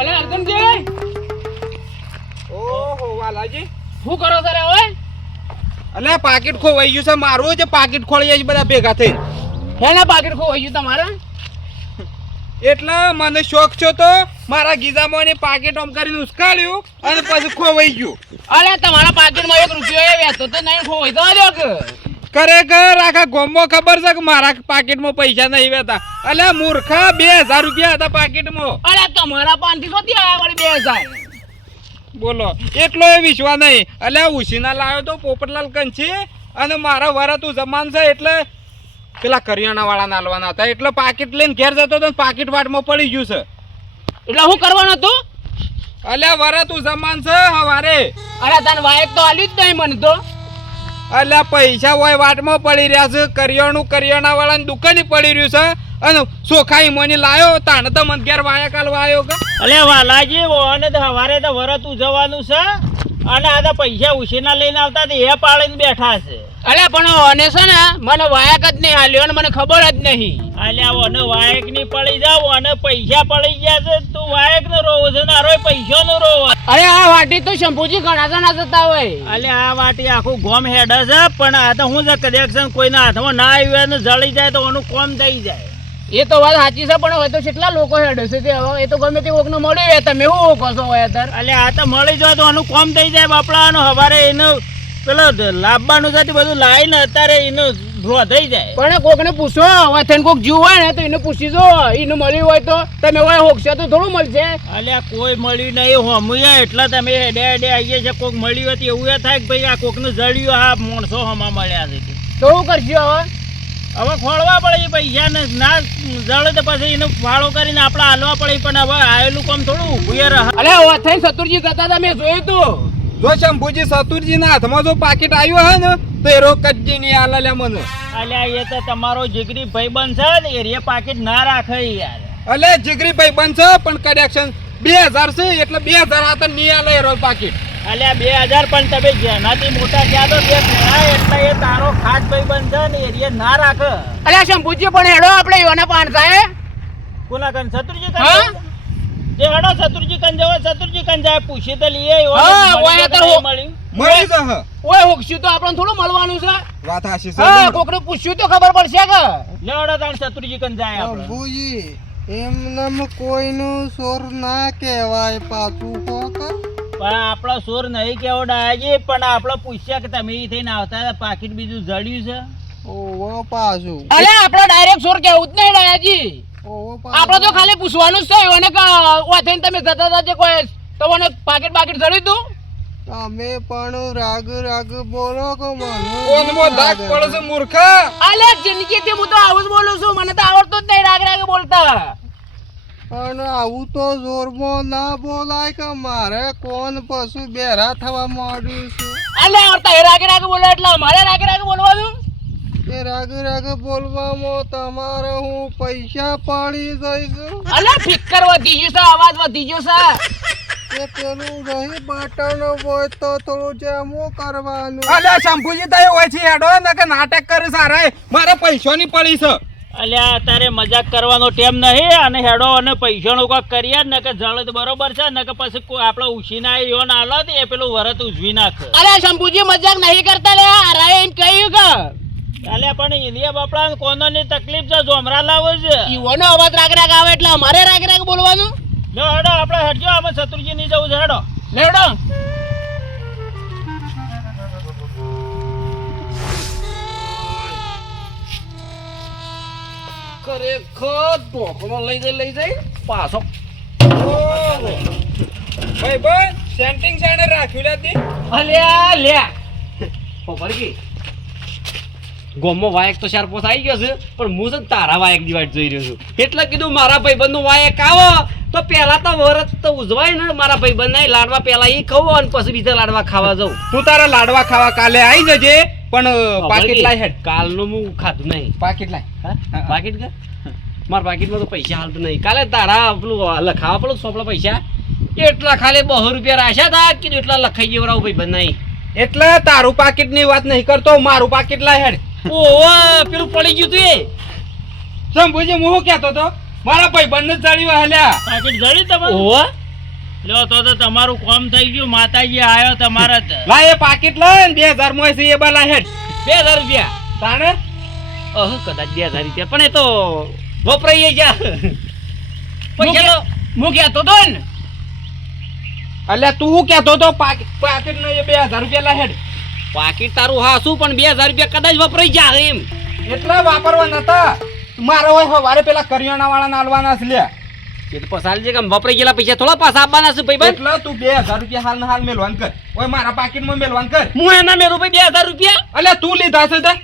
અલે અર્જુનજી, ઓહો વાલાજી, શું કરો છો રે ઓય? અલે પાકીટ ખોવાઈ ગયું છે મારું, જે પાકીટ ખોળી છે બધા ભેગા થઈ. હેના પાકીટ ખોવાઈ ગયું તમારા? એટલે મને શોખ છો તો મારા ગીજામાં પાકીટ આમ કરીને ઉસકાળ્યું અને પછી ખોવાઈ ગયું. અલે તમારા પાકીટમાં 1 રૂપિયો એ વેચતો તો નહીં ખોવાઈ તો લ્યો કે. ખરેખર આખા ગામમાં ખબર છે કે મારા પાકીટમાં પૈસા નહીં વેતા. અલે મૂર્ખા 2000 રૂપિયા હતા પાકીટમાં. અલે તમારા 500 શોધી આયા વળી 2000. બોલો એટલો એ વિશ્વાસ નહીં. અલે ઉસીના લાવ્યો તો પોપટલાલ કંછી અને મારા વરતું જમાન છે એટલે પેલા કરિયાણા વાળા નાલવાના હતા એટલે પાકીટ લઈને ઘેર જતો તો પાકીટ વાટમાં પડી ગયું છે. એટલે શું કરવાનું હતું? અલે વરતું જમાન છે હવારે. અરે તને વાયક તો આલ્યું જ નહીં મને તો. અલે પૈસા હોય વાટમાં પડી રહ્યા છે. કરિયાણા વાળાની દુકાને પડી રહ્યું છે અને સોખાઈ મોની લાયો તાણ તો મને ઘેર વાયા કાલ વાયો કે. અલે વાલાજી ઓને તો હવારે તો વરત ઉજવવાનું છે અને આ તો પૈસા ઉછીના લઈને આવતા તો એ પાળીને બેઠા છે. અલે પણ ઓને છે ને મને વાયક જ નહીં આલ્યો અને મને ખબર જ નહીં. અલ્યા ઓને વાયક ની પડી જાવ અને પૈસા પડી ગયા છે તું વાયક નો રોવો છે ને અરે પૈસા નો રોવો. અરે આ વાટી તો શંભુજી ઘણા જણા જતા હોય. અલ્યા આ વાટી આખું ગોમ હેડે છે પણ આ તો હું છે કનેક્શન કોઈના હાથમાં ના આવ્યું ને જળી જાય તો ઓનું કોમ થઈ જાય. એ તો વાત સાચી છે પણ હવે તો કેટલા લોકો હેડે છે તે હવે એ તો ગમે તે કોકને મળ્યું હોય તમે શું કહો છો હોય અત્યારે? અલ્યા આ તો મળી જાય તો આનું કોમ થઈ જાય બાપડાનું. હવારે એનું પેલો લાવવાનું છે બધું લાવીને અત્યારે એનું ડ્રો થઈ જાય. પણ કોકને પૂછો હવે થઈને કોક જીવ હોય ને તો એને પૂછી જો એને મળ્યું હોય તો તમે હોય હોકશો તો થોડું મળશે. અલ્યા કોઈ મળ્યું નહીં હોમુયા એટલે તમે હેડે હેડે આવીએ છે. કોક મળ્યું હોય તો એવું એ થાય કે ભાઈ આ કોકનું જળ્યું આ માણસો હમા મળ્યા છે તો શું કરશો હવે? હવે ખોળવા પડે એ પૈસા ને ના જળે તો પછી એનો ફાળો કરીને આપણે હાલવા પડે પણ હવે આવેલું કામ થોડું ઊભું રહે. અલે હવે થઈને સતુરજી જતા હતા મેં જોયું તું. જો શંભુજી સતુરજીના હાથમાં જો પાકીટ આવ્યું હોય ને તો એ રોક જ નહીં આલ્યા મને. અલ્યા એ તો તમારો જીગરી ભાઈબંધ છે ને એ પાકીટ ના રાખે યાર. અલે જીગરી ભાઈ બનશે પણ કનેક્શન 2000 છે એટલે 2000 હાથ નહીં આલે એ રોજ પાકીટ. અલ્યા 2000 પણ તમે જેનાથી મોટા થયા તો બે ફેરા એટલે એ તારો ખાસ ભાઈબંધ છે ને એ ના રાખે. અલે શંભુજી પણ હેડો આપણે યોના પાણતા હે કોના કન શત્રુજી હા? કન જે હેડો શત્રુજી કન જવો શત્રુજી કન જાય પૂછી તો લઈએ હા, ઓય તો મળ્યું મળી જશે. ઓય હોકશું તો આપણને થોડું મળવાનું છે. વાત હાચી છે. હા કોકને પૂછ્યું તો ખબર પડશે કે. લેવડો તાણ શત્રુજી કન જાય આપણે. શંભુજી એમને કોઈનું સોર ના કહેવાય પાછું હોકા. પણ આપણો સોર નહીં કેવો ડાયાજી પણ આપણે પૂછ્યા કે તમે ઈ થઈને આવતા હતા પાકીટ બીજું જડ્યું છે. ઓવો પાછું અલે આપણે ડાયરેક્ટ સોર કેવું જ નહીં ડાયાજી. ઓવો આપણે તો ખાલી પૂછવાનું જ થયું અને કે ઓય થઈને તમે જતા હતા જે કોઈ તમને પાકીટ જડ્યું તું. તમે પણ રાગ બોલો કે મને કોનમાં દાગ પડે છે મૂર્ખા. અલે જિંદગીથી હું તો આવું જ બોલું છું મને તો આવડતું જ નહીં રાગ બોલતા. પણ આવું તો જોરમાં ના બોલાય કે મારે કોણ પશુ બેરા થવા માંડ્યું છે. અલે આવડતા એ રાગે બોલો એટલે અમારે રાગે બોલવાનું. એ રાગ બોલવામાં તમારે હું પૈસા પાડી જઈશ. અલે ફિકર વધી ગયું છે અવાજ વધી ગયો છે. એ પેલું નહીં બટન હોય તો થોડું જેમું કરવાનું. અલે શંભુજી તો હોય છે હેડો ને કે નાટક કરે સારા મારે પૈસાની પડી છે. અલ્યા અત્યારે મજાક કરવાનો ટાઈમ નહીં અને હેડો અને પૈસાનો કોક કરીએ ને કે જળે તો બરોબર છે ને કે પછી કોઈ આપણે ઉછીના આવ્યો ને આલો તો એ પેલું વરત ઉજવી નાખે. અરે શંભુજી મજાક નહીં કરતા લે આ એમ કહ્યું કે અલ્યા પણ ઇન્ડિયા બાપડા કોનોની તકલીફ છે જોમરા લાવે છે. ઈવોનો અવાજ રાગ આવે એટલે અમારે રાગ બોલવાનું. લો હેડો આપણે હટજો અમે શત્રુજી ની જવું છે હેડો. લેવડો ખરેખર ઢોકળો લઈ જાય પાછો. ભાઈ ભાઈ સેન્ટિંગ સાડે રાખ્યું લાતી. અલ્યા લે ખબર કે ગોમો વાયક તો ચાર પોસ આવી ગયો છે પણ હું છે તારા વાયક ની વાટ જોઈ રહ્યો છું એટલે કીધું મારા ભાઈબંધ નું વાયક આવો તો પેલા તો વરત તો ઉજવાય ને મારા ભાઈબંધ ના લાડવા પેલા ઈ ખાવો અને પછી બીજા લાડવા ખાવા જાઉં. તું તારા લાડવા ખાવા કાલે આવી જજે પણ પાકીટ લાય હેડ. કાલનું હું ખાધું નહીં. પાકીટ લાય. હા પાકીટ કે મારા પાકીટમાં તો પૈસા હાલતું નહીં. કાલે તારા પેલું લખાવા પેલું સોપડા પૈસા એટલા ખાલી 200 રૂપિયા રાખ્યા હતા કીધું એટલા લખાઈ ગયો ભાઈબંધ નહીં. એટલે તારું પાકીટ ની વાત નહીં કરતો મારું પાકીટ લાય હેડ. ઓહો પેલું પડી ગયું તું એ શંભુજી હું કહેતો તો મારા ભાઈબંધ જ જડ્યું હાલ્યા. પાકીટ જડી તમે ઓહો લ્યો તો તમારું કામ થઈ ગયું. માતાજી આયો તમારા જ. લા એ પાકીટ લઈને 2000 મોય છે એ બલા હેડ 2000 રૂપિયા તાણે કદાચ 2000 રૂપિયા પણ એ તો વપરાઈ જા પૈસા તો હું કહેતો તો ને અલ્યા તું કહેતો તો પાકીટ નો એ 2000 રૂપિયા લા હેડ પાકીટ તારું હા શું પણ 2000 રૂપિયા કદાચ વપરાઈ જા એમ એટલા વાપરવા નતા મારા હોય હવારે પેલા કરિયાણા વાળા નાલવાના છે લ્યા એ તો પસાલ છે કે વપરાઈ ગયેલા પૈસા થોડા પાછા આપવાના છે ભાઈ એટલે તું 2000 રૂપિયા હાલ ને હાલ મેલવાન કર ઓય મારા પાકીટમાં મેલવાન કર હું એના મેરું ભાઈ 2000 રૂપિયા અલ્યા તું લીધા છે તે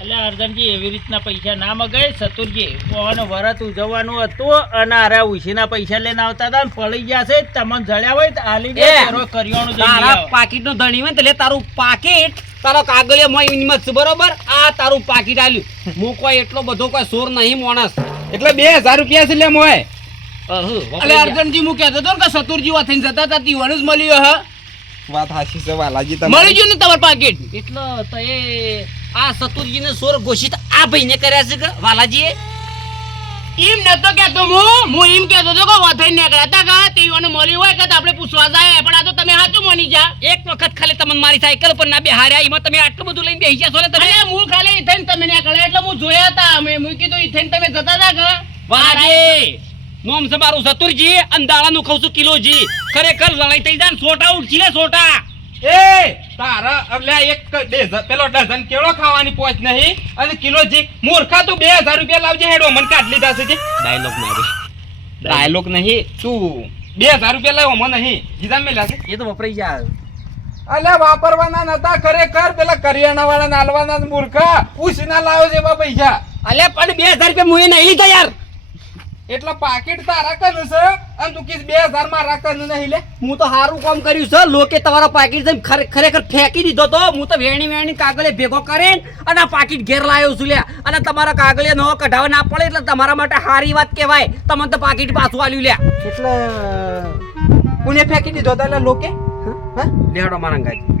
એટલે અર્જનજી એવી રીતના પૈસા ના મગાય. સતુરજી કોણ વરત ઉજવવાનું હતું અને આરા ઉછીના પૈસા લઈને આવતા હતા ને પડી ગયા છે. તમને જડ્યા હોય તો આલી દે. તારો કરિયાણું જઈ તારા આવો. પાકીટનો ધણી હોય ને એટલે તારું પાકીટ તારો કાગળિયા મોય કિંમત છે બરોબર આ તારું પાકીટ આલ્યું હું કોઈ એટલો બધો કોઈ સોર નહીં માણસ એટલે 2000 રૂપિયા છે લે મોય અલે અર્જનજી હું કહેતો હતો કે સતુરજી વાત થઈને જતા હતા તીવણ જ મળ્યો હ વાત હાચી છે વાલાજી મળી ગયું ને તમારું પાકીટ એટલે તો એ આ સતુરજીને સોર ઘોષિત આ ભાઈને કર્યા છે કે વાલાજીએ એમ નતો કહેતો હું એમ કહેતો હતો કે વાથઈ નીકળ્યા હતા કે તીવણ મળ્યું હોય કે આપણે પૂછવા જાય પણ આ તો તમે સાચું માની જા એક વખત ખાલી તમને મારી સાયકલ પર ના બેહાર્યા એમાં તમે આટલું બધું લઈને બેસી ગયા છો ને તમે હું ખાલી થઈને તમે નીકળ્યા એટલે હું જોયા હતા અમે હું કીધું થઈને તમે જતા હતા કે વાલાજી નોમ છે મારું સતુરજી અંદાળાનું ખાઉં છું કિલોજી ખરેખર લડાઈ થઈ જાય ને સોટા ઉઠી લે સોટા એ તારા અલ્યા એક પેલો ડઝન કેળો ખાવાની પોચ નહીં અને કિલો જી મૂર્ખા તું 2000 રૂપિયા લાવજે હેડો મને કાઢ લીધા છે ડાયલોગ મારે ડાયલોગ નહીં તું 2000 રૂપિયા લાવો મને નહીં જીધા મેલ્યા છે એ તો વપરાઈ જાય અલ્યા વાપરવાના નતા ખરેખર પેલા કરિયાણા વાળા નાલવાના મૂર્ખા ઉછીના લાવ્યો છે એવા પૈસા અલ્યા પણ 2000 રૂપિયા મુએ નહીં લીધા યાર એટલે પાકીટ તારા કનું છે અને તું કીસ 2000 મારા કનું નહીં લે હું તો સારું કામ કર્યું છે લોકે તમારા પાકીટ ખરેખર ફેંકી દીધો તો હું તો વેણી કાગળે ભેગો કરીને અને આ પાકીટ ઘેર લાવ્યો છું લ્યા અને તમારા કાગળે નવો કઢાવા ના પડે એટલે તમારા માટે સારી વાત કહેવાય તમને તો પાકીટ પાછું આલ્યું લ્યા એટલે કોને ફેંકી દીધો તો એટલે લોકે લેડો મારા ગાજી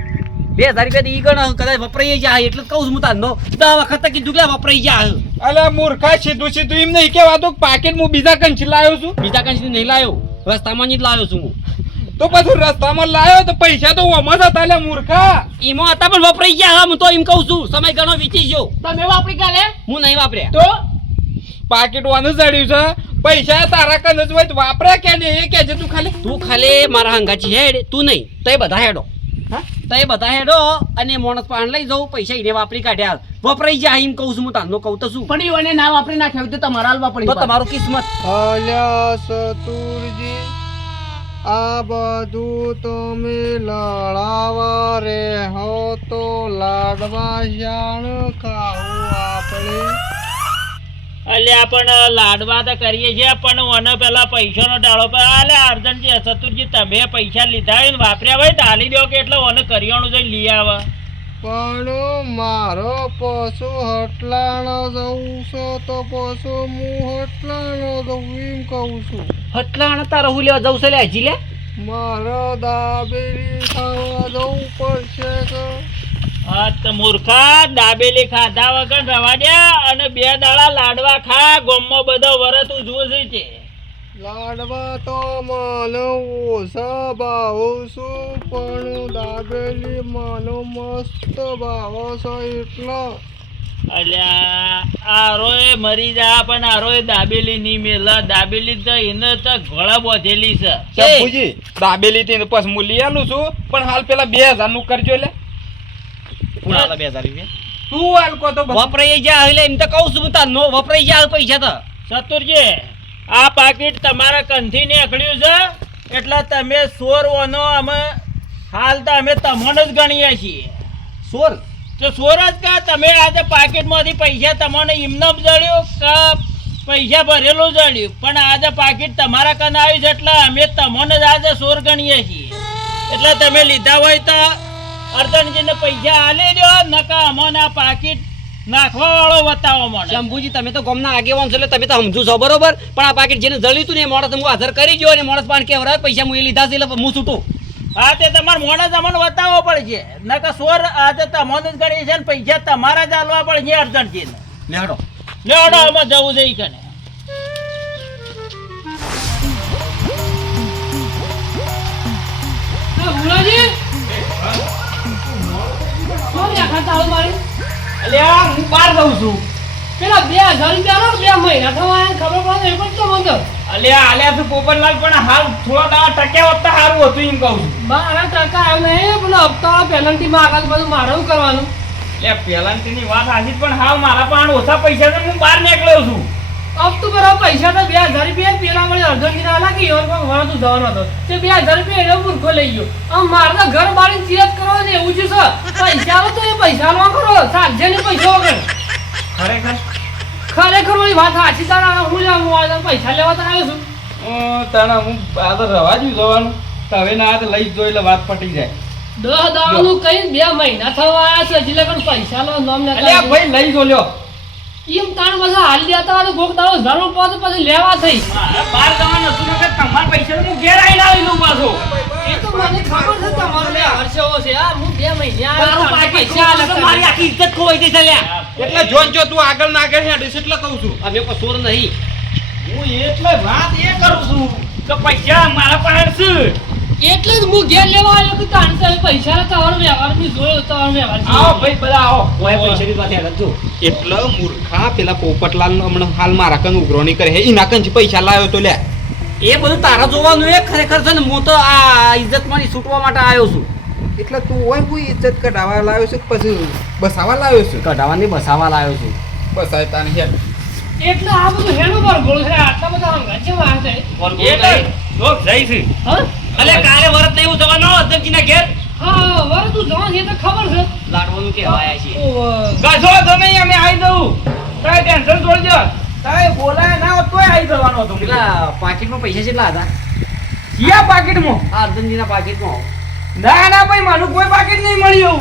2000 રૂપિયા ઈ ગણ કદાચ વપરાઈ જાય એટલે કહું છું હું તારનો 10 વખત કીધું કે વપરાઈ જાય અલ્યા મૂર્ખા સીધું સીધું એમ નહીં કહેવાતું પાકીટ હું બીજા કંચી લાવ્યો છું બીજા કંઈ નહીં લાવ્યો રસ્તામાં જ લાવ્યો છું હું તો પછી રસ્તામાં લાવ્યો તો પૈસા તો ઓમાં જ હતા લે મૂર્ખા એમાં હતા પણ વપરાઈ ગયા હું તો એમ કહું છું સમય ઘણો વીતી ગયો તમે વાપરી કાલે હું નહીં વાપર્યા તો પાકીટ વાનું જડ્યું છે પૈસા તારા કન જ હોય તો વાપર્યા કે નહીં એ કહેજે તું ખાલી મારા હંગાચી હેડ તું નહીં તય બધા હેડો તય બધા હેડો અને મોણસ પાન લઈ જાઉં પૈસા એને વાપરી કાઢ્યા વપરાઈ જાય એમ કહું છું હું તારનો કહું તો શું પણ એને ના વાપરી નાખ્યા તો તમારા હાલવા પડી તો તમારું કિસ્મત અલ્યા સતુરજી આ બધું તમે લડાવા રે હો તો લાડવા શાણ ખાવું આપણે અલ્યા પણ લાડવા તો કરીએ છીએ પણ મને પેલા પૈસાનો ટાળો પર અલ્યા અર્જનજી સતુરજી તમે પૈસા લીધા હોય ને વાપર્યા હોય તો હાલી દો કે એટલે મને કરિયાણું જઈ લઈ આવે પણ મારો પશુ હટલાણો જવું છે તો પશુ હું હટલાણો જવું એમ કહું છું હટલા તારો હું લેવા જવું છે લે હજી લે મારો દાબેલી ખાવા જવું પડશે કે હા તો મૂર્ખા દાબેલી ખાધા વગર રવા દે અને 2 દાડા લાડવા ખા ગોમમાં બધો વરત ઉજવું છે લાડવા તો મને ઓછા ભાવ છું પણ દાબેલી મને મસ્ત ભાવ છે એટલો અલ્યા આરોય મરી જા પણ આરોય દાબેલી નહીં મેલા દાબેલી તો એને તો ઘોડા બોધેલી છે શંભુજી દાબેલી થી પછી હું લઈ આલું છું પણ હાલ પેલા 2000 નું કરજો લે પુણા 2000 રૂપિયા તું હાલ કો તો વપરાઈ જાય એટલે એમ તો કહું છું હું તારનો વપરાઈ જાય પૈસા તો સતુરજી આ પાકીટ તમારા કંથી નીકળ્યું છે એટલે તમે સોરવાનો અમે હાલ તો અમે તમને જ ગણીએ છીએ સોર તો સોર જ કા તમે આજે પાકીટમાંથી પૈસા તમને એમને જળ્યું કે પૈસા ભરેલું જળ્યું પણ આજે પાકીટ તમારા કન આવ્યું છે એટલે અમે તમને જ આજે સોર ગણીએ છીએ એટલે તમે લીધા હોય તો અર્જનજીને પૈસા આલી દો નકા અમને આ પાકીટ નાખવા વાળો બતાવો મને શંભુજી તમે તો ગામના આગેવાન છો એટલે તમે તો સમજુ છો બરોબર પણ આ પાકીટ જેને જળ્યું હતું ને એ માણસ હું હાજર કરી ગયો અને માણસ પાન કેવરાય પૈસા હું એ લીધા છે એટલે હું છૂટું હા તે તમારે મોણા તમને બતાવવો પડશે નકા સોર આજે તમને જ ગણી છે ને પૈસા તમારા જ આલવા પડશે અર્જનજીને લેડો લેવડો આમાં જવું છે કને મુલાજી શું લેખા ચાલુ મારી અલ્યા હું બહાર જઉં છું. પેલા 2000 રૂપિયા નો 2 મહિના થવા ખબર પડે એ પણ તો મંગો અલ્યા આલ્યા તું પોપટલાલ પણ હાલ થોડા દાડા ટક્યા હોત તો સારું હતું એમ કહું છું. 12 ટકા આવ્યો નહીં પેલો હપ્તા પેનલ્ટી માં આગળ બધું મારે શું કરવાનું એટલે પેલાની વાત સાચી જ પણ હાવ મારા પણ ઓછા પૈસા છે હું બહાર નીકળ્યો છું. હપ્તો બરાબર પૈસા તો 2000 રૂપિયા પેલા વળી અડધો કિલો લાગી એવો પણ વળતું જવાનો હતો તે 2000 રૂપિયા એનો મૂર્ખો લઈ ગયો આમ મારે તો ઘર બાળી ચિરત કરો ને એવું જ છે પૈસા આવો તો એ પૈસા નો કરો સાંજે ને પૈસા વગર ખરેખર ખરેખર વાળી વાત સાચી તારા હું લેવા હું પૈસા લેવા તો આવ્યો છું તને હું આ તો રવા જ જવાનું હવે ના આ તો લઈ જ જો એટલે વાત પટી જાય. 10 દાવાનું કઈ 2 મહિના થવા આવ્યા છે હજી લગન પૈસા નો નામ ને અલ્યા ભાઈ લઈ જો લ્યો. એમ તાણ બધા હાલી દેતા તો કોક દાવો જરૂર પડે પછી લેવા થઈ મારે બહાર જવાનું હતું ને કે તમારા પૈસા હું ઘેર આવીને આવી લઉં પાછો. એ તો મને ખબર છે તમારો લે હર્ષવો છે આ હું 2 મહિના તારું પાકીટ તો મારી આખી ઇજ્જત ખોવાઈ ગઈ છે લ્યા. એટલે જોન જો તું આગળ ના આગળ હેડીશ એટલે કહું છું. અમે કોઈ ચોર નહીં. હું એટલે વાત એ કરું છું કે પૈસા મારા પાસે છે. એટલે જ હું ઘેર લેવા આવ્યો કે તાણ તમે પૈસા ના તમારો વ્યવહાર ની જોયો તમારો વ્યવહાર આવો ભાઈ બધા આવો. ઓય પૈસાની વાત યાદ રાખજો. એટલે મૂર્ખા પેલા પોપટલાલ હમણાં હાલ મારા કન ઉઘરોણી કરે હે એના કન પૈસા લાવ્યો તો લે. એ બધું તારા જોવાનું એ ખરેખર છે ને હું તો આ ઇજ્જતમાંથી છૂટવા માટે આવ્યો છું. એટલે તું હોય કોઈ ઇજ્જત કઢાવા લાવ્યો છે કે પછી બસાવા લાવ્યો છે? કઢાવાની બસાવા લાવ્યો છું. બસાય તાને હેડ. એટલે આ બધું હેનો બરગોળ છે આટલા બધા હંગાત છે વાત છે એટલે લોક જઈ છે. હા અલે કાલે વરત નહીં હું જવાનો અધમજીના ઘેર હા વર તું જવા છે તો ખબર છે લાડવાનું કહેવાય છે. કશો તમે અમે આવી દઉં તારે ટેન્શન છોડજો. તારે બોલાય ના હોત તોય આવી જવાનો હતો. પેલા પાકીટમાં પૈસા કેટલા હતા? કયા પાકીટમાં? આ અર્જુનજીના પાકીટમાં. ના ના ભાઈ મારું કોઈ પાકીટ નહીં મળ્યું.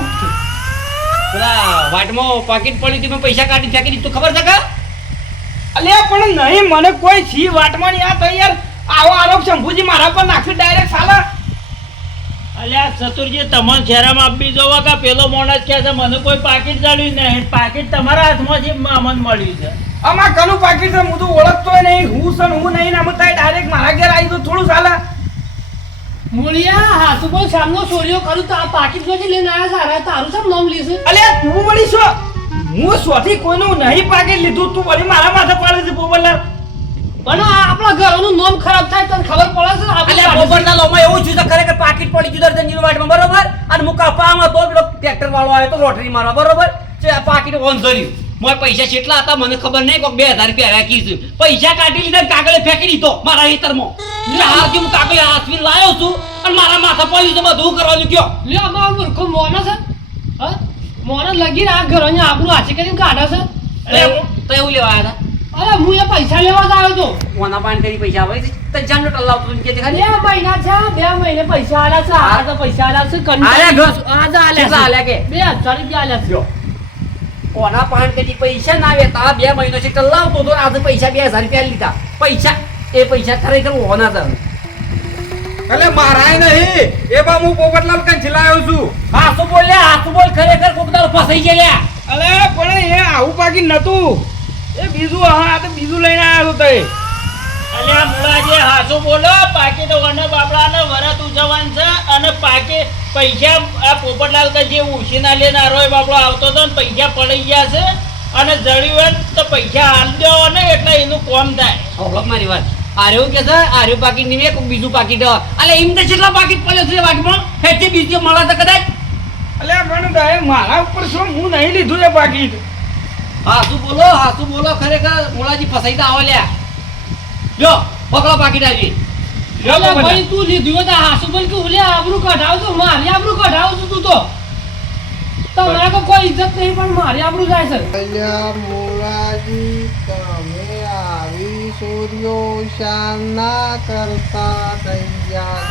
પેલા વાટમાં પાકીટ પડી હતી મેં પૈસા કાઢી ફેંકી દીધું ખબર છે કે? અલ્યા પણ નહીં મને કોઈ છી વાટવાની આ તો યાર આવો આરોપ શંભુજી મારા પર નાખી ડાયરેક્ટ સાલા. અલ્યા ચતુરજી તમને શેરામ આપી જોવા કે પેલો મોણસ કહે છે મને કોઈ પાકીટ જાળ્યું નહીં. પાકીટ તમારા હાથમાં જે મામન મળ્યું છે. આમાં કનું પાકીટ છે હું તો ઓળખતોય નહીં હું છે ને હું નહીં ને અમે ડાયરેક્ટ મારા ઘેર આવી તો થોડું સાલા. મુળિયા હાથું બોલ સામનો ચોરીઓ કરું તો આ પાકીટ માંથી લઈને આવ્યા સારા તારું સમ નામ લીધું અલ્યા તું વળી છો હું સ્વથી કોઈનું નહીં પાકીટ લીધું તું વળી મારા માથે પાડે છે પોપટલાલ. પણ આ આપણા ઘરનું નામ ખરાબ થાય તને ખબર પડે છે અલ્યા પોપટલાલ ઓમાં એવું થયું છે ખરેખર પાકીટ પડી ગયું અર્જુનજીનું વાટમાં બરોબર અને હું કપામાં તો પેલો ટ્રેક્ટર વાળો આવ્યો તો રોટરી મારવા બરોબર છે આ પાકીટ ઓન કર્યું. મોય પૈસા કેટલા હતા મને ખબર નહીં કોક 2000 રૂપિયા રાખી છે. પૈસા કાઢી લીધા ને કાગળે ફેંકી દીધો મારા હિતરમાં. એટલે હાલથી હું કાગળે હાથવી લાવ્યો છું અને મારા માથા પડ્યું છે બધું કરવાનું કયો. લે અમારો મૂર્ખો મોનો છે હા મોનો લગીને આ ઘરોની આબરૂ હાચી કરીને કાઢે છે તો એવું લેવા આવ્યા હતા. અરે હું એ પૈસા લેવા જ આવ્યો તો ઓના પાણી કરી પૈસા આવે છે તને જામનો ટલ્લાવતો તું કે બે ખાલી મહિના છે 2 મહિને પૈસા આલ્યા છે આ તો પૈસા આલ્યા છે આલ્યા ઘસ આજે કેટલા આલ્યા આલ્યા કે 2000 રૂપિયા આલ્યા છે ઓના પાણી કરી પૈસા ના વેતા 2 મહિનો થી ટલ્લાવતો તો આજે પૈસા 2000 રૂપિયા લીધા. પૈસા એ પૈસા ખરેખર ઓના હતા. એટલે મારાય નહીં એ બા હું પોપટલાલ કન લાવ્યો છું. હાસુ બોલ લે હાસુ બોલ ખરેખર કોક દાડો ફસાઈ ગયા. અલે પણ એ આવું પાકીટ નતું એ બીજું હા આ તો બીજું લઈને આવ્યો તો તે. અલ્યા મુળાજી હાચું બોલો પાકીટ ઓને બાપડાને વરત ઉજવવાનું છે અને પાકીટ પૈસા આ પોપટલાલ કે જે ઉછીના લેનાર હોય બાપડો આવતો તો ને પૈસા પડી ગયા છે અને જળ્યું હોય ને તો પૈસા હાલ દો ને એટલે એનું કોમ થાય. ઓળખ મારી વાત આર્યો કે છે આર્યો પાકીટ ની કોક બીજું પાકીટ અલે એમ તો કેટલા પાકીટ પડ્યો છે વાટમાં હેઠી બીજું મળે તો કદાચ. અલ્યા પણ દાય મારા ઉપર શું હું નહીં લીધું એ પાકીટ. હાસુ બોલો ખરેખર મોલાજી ફસાઈ તા આવો લ્યા. જો પકડો પાકીટ આવી. અલે ભાઈ તું લીધું હોય તો હાસુ બોલ કે ઓલે આબરૂ કઢાવ તો મારી આબરૂ કઢાવ તું તો તમારે તો કોઈ ઇજ્જત નહીં પણ મારી આબરૂ જાય છે અલ્યા મોરાજી તમે આવી સૂર્યો શાના કરતા તૈયાર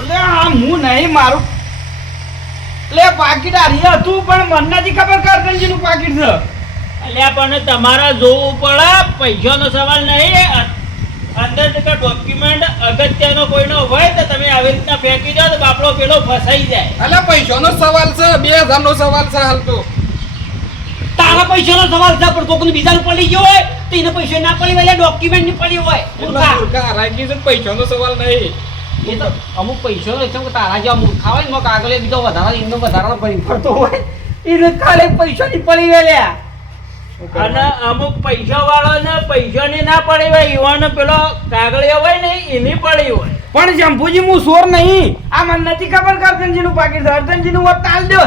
અલ્યા હું નહીં મારું લે પાકીટ આરી હતું પણ મને નથી ખબર કરતનજીનું પાકીટ છે. અલ્યા પણ તમારા જોવું પડે પૈસાનો સવાલ નહીં અંદર ટકા ડોક્યુમેન્ટ અગત્યનો કોઈનો હોય તો તમે આવી રીતના ફેંકી દો તો બાપડો પેલો ફસાઈ જાય. એટલે પૈસાનો સવાલ છે 2000 નો સવાલ છે હાલ તો. તારા પૈસાનો સવાલ છે પણ કોકને બીજાનું પડી ગયો હોય તો એને પૈસા ના પડી હોય ડોક્યુમેન્ટ ની પડી હોય. મૂર્ખા રાખી છે પૈસાનો સવાલ નહીં. એ તો અમુક પૈસો એકદમ તારા જેવા મૂર્ખા હોય ને મગ આગળ બીજો વધારા એમનો વધારાનો ભરી પડતો હોય એને ખાલી પૈસાની પડી ગયેલા અને અમુક પૈસા વાળો ને પૈસાની ના પડી હોય યુવાનો પેલો કાગળિયો હોય ને એની પડી હોય. પણ શંભુજી હું સોર નહીં. આ મને નથી ખબર કે અર્જનજી નું પાકીટ છે. અર્જનજી નું વટ તાલ દો.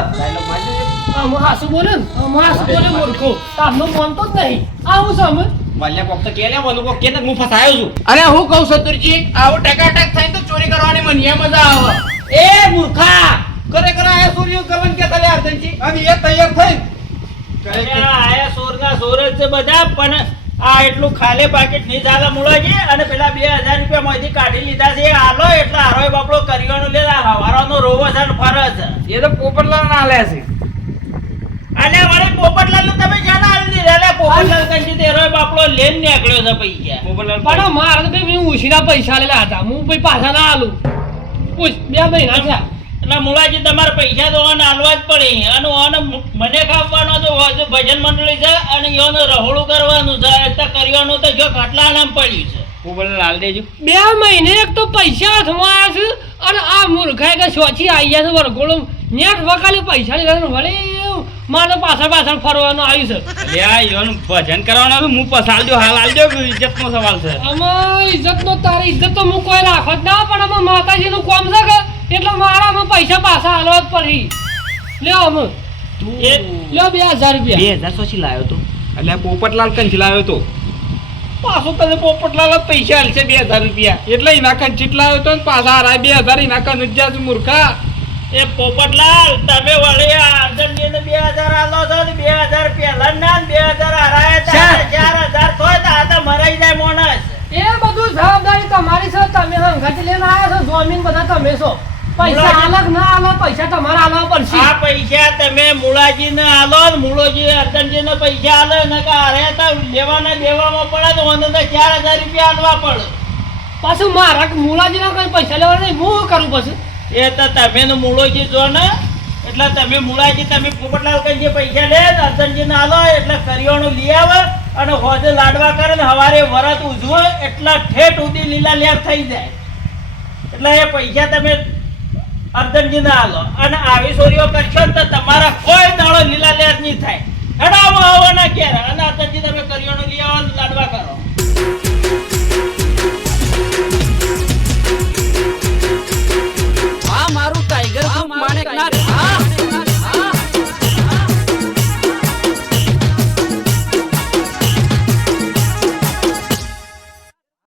આમાં હાસુ બોલે ને આમાં હાસુ બોલે મૂર્ખો તારનો માનતો જ નહીં આવું સમ વલ્યા કોક તો કે લે વનુ કોક કે ને હું ફસાયો છું. અરે હું કહું સતુરજી આવું ટકાટક થઈને તો ચોરી કરવાની મને મજા આવે. એ મૂર્ખા ખરેખર આયા સૂર્ય કરવાનું કે તલે અર્જનજી અને એ તૈયાર થઈ અને આયા સોરના સોર જ છે બધા. પણ આ એટલું ખાલી પાકીટ નહીં ચાલે મુળાજી. અને પેલા 2000 રૂપિયા માંથી કાઢી લીધા છે એ હાલો એટલે હારો બાપડો કરિયાણું લે હવારાનો રોવો છે ને ફરે છે. એ તો પોપટલાલ ના લે છે. અને વળી પોપટલાલ તમે ક્યાં આલી દીધા? એટલે પોપટલાલ કંઈ તેરો બાપડો લઈને નીકળ્યો છે પૈસા. પોપટલાલ પણ મારે તો ભાઈ મેં ઉછીના પૈસા લેલા હતા હું ભાઈ પાછા ના આલું પૂછ 2 મહિના થયા એટલે મુળાજી તમારે પૈસા તો ઓને આલવા જ પડે. અને ઓને મને ખાવાનો તો ભજન મંડળી છે અને એનો રહોળું કરવાનું છે. એટલે કરિયાણું તો જો ખાટલા નામ પડ્યું છે. પોપટલાલ હાલ દેજો. 2 મહિને એક તો પૈસા હાથમાં આવ્યા છે અને આ મૂર્ખાઈ કે સોચી આવી ગયા છે વરઘોડો નેટ વકાલે પૈસા લીધા વળી મારે પાછળ ફરવાનું આવ્યું છે. અલ્યા ઈવન ભજન કરવાનો તો હું પસાલ દો હાલ આલ દો ઇજ્જતનો સવાલ છે. આમાં ઇજ્જતનો તારી ઇજ્જત તો હું કોઈ રાખો જ ના પણ આમાં માતાજીનું કામ છે કે એટલે મારામાં પૈસા પાછા હાલવા જ પડી. લ્યો અમે લ્યો 2000 રૂપિયા 2000 સોચી લાવ્યો તો અલ્યા પોપટલાલ કંચી લાવ્યો તો. પાછો તને પોપટલાલ જ પૈસા આલશે 2000 રૂપિયા એટલે એના કંચીટ લાવ્યો તો ને પાછા હારા 2000 એના કંજ્યા છે મૂર્ખા. એ પોપટલાલ તમે વળી આ અર્જનજીને 2000 આલો છો ને 2000 પહેલા ના 2000 હરાયા તા 4000 થોય તો આ તો મરાઈ જાય મોણસ. એ બધું જવાબદારી તમારી છે તમે હંગાથી લઈને આવ્યા છો જમીન બધા તમે છો પૈસા અલગ ના આલો પૈસા તમારે આલવા પડશે. આ પૈસા તમે મુળાજીને આલો ને મુળોજી અર્જનજીને પૈસા આલો ને કે અરે તો લેવાના દેવામાં પડે તો ઓને તો 4000 રૂપિયા આલવા પડે. પાછું મારા મુલાજીના કઈ પૈસા લેવા નહીં હું કરું પછી એ તો તમે ને મુળોજી જો ને એટલે તમે મુળાજી તમે પોપટલાલ કઈ જે પૈસા લે અર્જનજીને આલો એટલે કરિયાણું લઈ આવે અને હોજે લાડવા કરે ને હવારે વરત ઉજવો એટલા ઠેઠ ઉડી લીલા લેર થઈ જાય. એટલે એ પૈસા તમે અર્જનજીને આલો અને આવી ચોરીઓ કરશો ને તો તમારા કોઈ દાડો લીલા લેર નહીં થાય. હડાવો આવવાના ક્યારે અને અર્જનજી તમે કરિયાણું લઈ આવો ને લાડવા કરો.